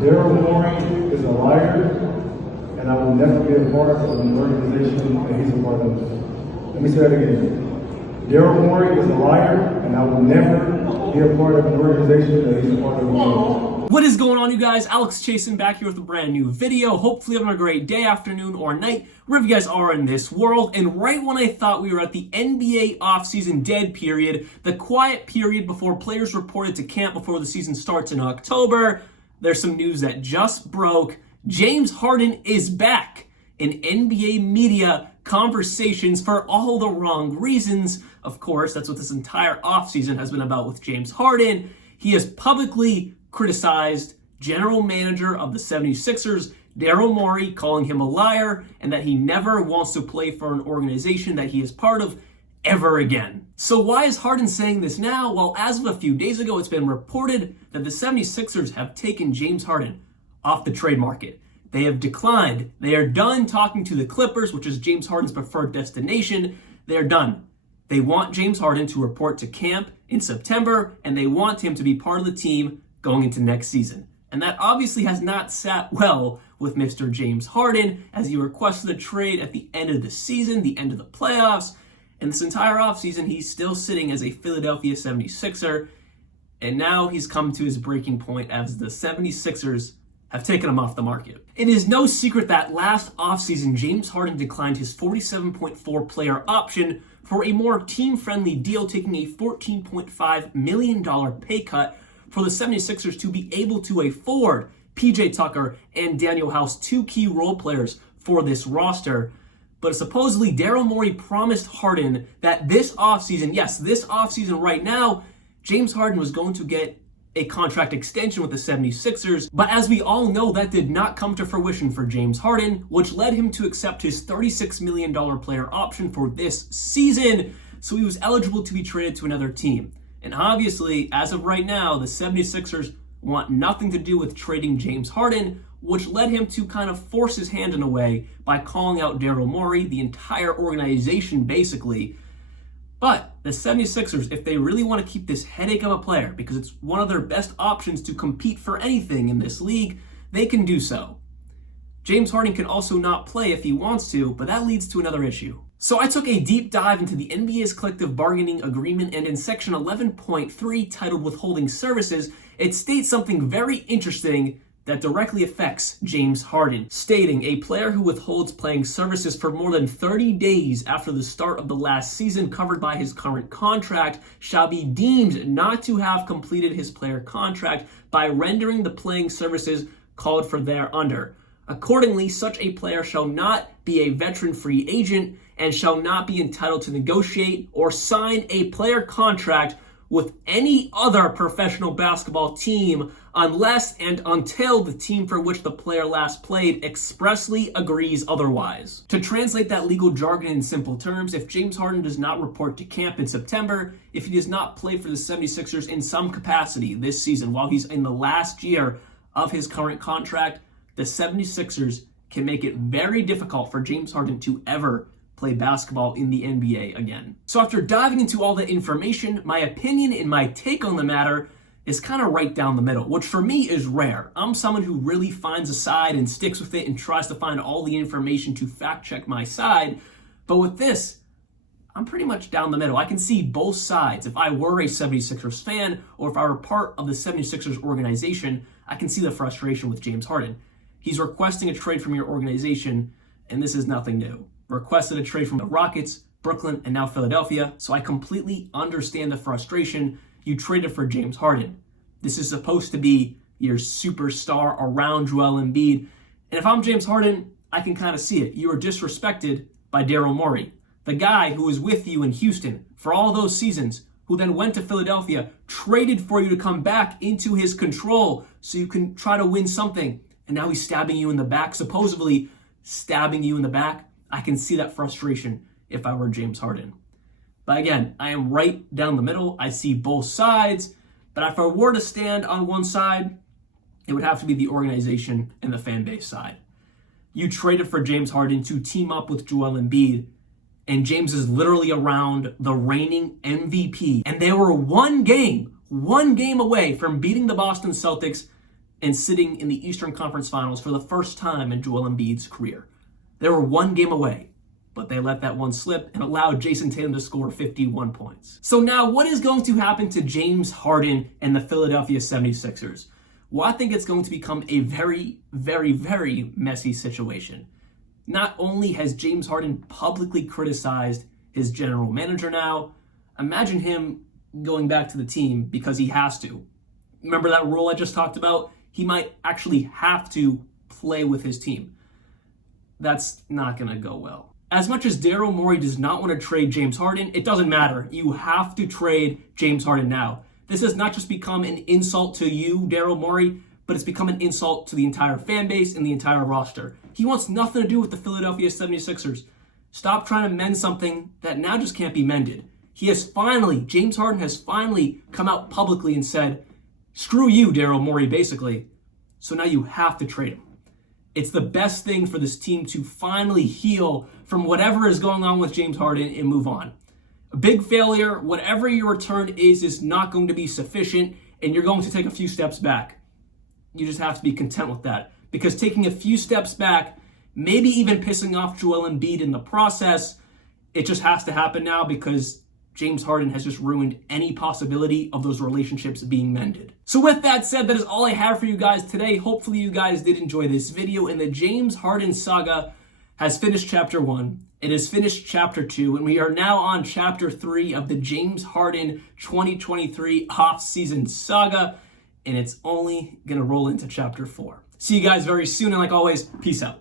Daryl Morey is a liar, and I will never be a part of an organization that he's a part of. Let me say that again. Daryl Morey is a liar, and I will never be a part of an organization that he's a part of. What is going on, you guys? Alex Chasen back here with a brand new video. Hopefully having a great day, afternoon, or night, wherever you guys are in this world. And right when I thought we were at the NBA offseason dead period, the quiet period before players reported to camp before the season starts in October, there's some news that just broke. James Harden is back in NBA media conversations for all the wrong reasons. Of course, that's what this entire offseason has been about with James Harden. He has publicly criticized general manager of the 76ers, Daryl Morey, calling him a liar and that he never wants to play for an organization that he is part of ever again. So why is Harden saying this now? Well, as of a few days ago, it's been reported that the 76ers have taken James Harden off the trade market. They have declined. They are done talking to the Clippers, which is James Harden's preferred destination. They are done. They want James Harden to report to camp in September, and they want him to be part of the team going into next season. And that obviously has not sat well with Mr. James Harden, as he requested a trade at the end of the season, the end of the playoffs. And this entire offseason, he's still sitting as a Philadelphia 76er. And now he's come to his breaking point as the 76ers have taken him off the market. It is no secret that last offseason, James Harden declined his $47.4 player option for a more team-friendly deal, taking a $14.5 million pay cut for the 76ers to be able to afford PJ Tucker and Daniel House, two key role players for this roster. But supposedly Daryl Morey promised Harden that this offseason, yes, this offseason right now, James Harden was going to get a contract extension with the 76ers. But as we all know, that did not come to fruition for James Harden, which led him to accept his $36 million player option for this season. So he was eligible to be traded to another team. And obviously, as of right now, the 76ers want nothing to do with trading James Harden, which led him to kind of force his hand in a way by calling out Daryl Morey, the entire organization basically. But the 76ers, if they really want to keep this headache of a player, because it's one of their best options to compete for anything in this league, they can do so. James Harden can also not play if he wants to, but that leads to another issue. So I took a deep dive into the NBA's collective bargaining agreement, and in section 11.3, titled Withholding Services, it states something very interesting that directly affects James Harden, stating a player who withholds playing services for more than 30 days after the start of the last season covered by his current contract shall be deemed not to have completed his player contract by rendering the playing services called for thereunder. Accordingly, such a player shall not be a veteran free agent and shall not be entitled to negotiate or sign a player contract with any other professional basketball team unless and until the team for which the player last played expressly agrees otherwise. To translate that legal jargon in simple terms, if James Harden does not report to camp in September, if he does not play for the 76ers in some capacity this season while he's in the last year of his current contract, the 76ers can make it very difficult for James Harden to ever play basketball in the NBA again. So after diving into all the information, my opinion and my take on the matter is kind of right down the middle, which for me is rare. I'm someone who really finds a side and sticks with it and tries to find all the information to fact check my side. But with this, I'm pretty much down the middle. I can see both sides. If I were a 76ers fan or if I were part of the 76ers organization, I can see the frustration with James Harden. He's requesting a trade from your organization, and this is nothing new. Requested a trade from the Rockets, Brooklyn, and now Philadelphia, so I completely understand the frustration. You traded for James Harden. This is supposed to be your superstar around Joel Embiid, and if I'm James Harden, I can kind of see it. You were disrespected by Daryl Morey, the guy who was with you in Houston for all those seasons, who then went to Philadelphia, traded for you to come back into his control so you can try to win something, and now he's stabbing you in the back, supposedly stabbing you in the back. I can see that frustration if I were James Harden. But again, I am right down the middle. I see both sides. But if I were to stand on one side, it would have to be the organization and the fan base side. You traded for James Harden to team up with Joel Embiid, and James is literally around the reigning MVP. And they were one game away from beating the Boston Celtics and sitting in the Eastern Conference Finals for the first time in Joel Embiid's career. They were one game away, but they let that one slip and allowed Jason Tatum to score 51 points. So now what is going to happen to James Harden and the Philadelphia 76ers? Well, I think it's going to become a very, very, very messy situation. Not only has James Harden publicly criticized his general manager now, imagine him going back to the team because he has to. Remember that rule I just talked about? He might actually have to play with his team. That's not going to go well. As much as Daryl Morey does not want to trade James Harden, it doesn't matter. You have to trade James Harden now. This has not just become an insult to you, Daryl Morey, but it's become an insult to the entire fan base and the entire roster. He wants nothing to do with the Philadelphia 76ers. Stop trying to mend something that now just can't be mended. James Harden has finally come out publicly and said, screw you, Daryl Morey, basically. So now you have to trade him. It's the best thing for this team to finally heal from whatever is going on with James Harden and move on. A big failure, whatever your return is not going to be sufficient, and you're going to take a few steps back. You just have to be content with that. Because taking a few steps back, maybe even pissing off Joel Embiid in the process, it just has to happen now because James Harden has just ruined any possibility of those relationships being mended. So with that said, that is all I have for you guys today. Hopefully you guys did enjoy this video, and the James Harden saga has finished chapter 1. It has finished chapter 2, and we are now on chapter 3 of the James Harden 2023 off-season saga, and it's only going to roll into chapter 4. See you guys very soon, and like always, peace out.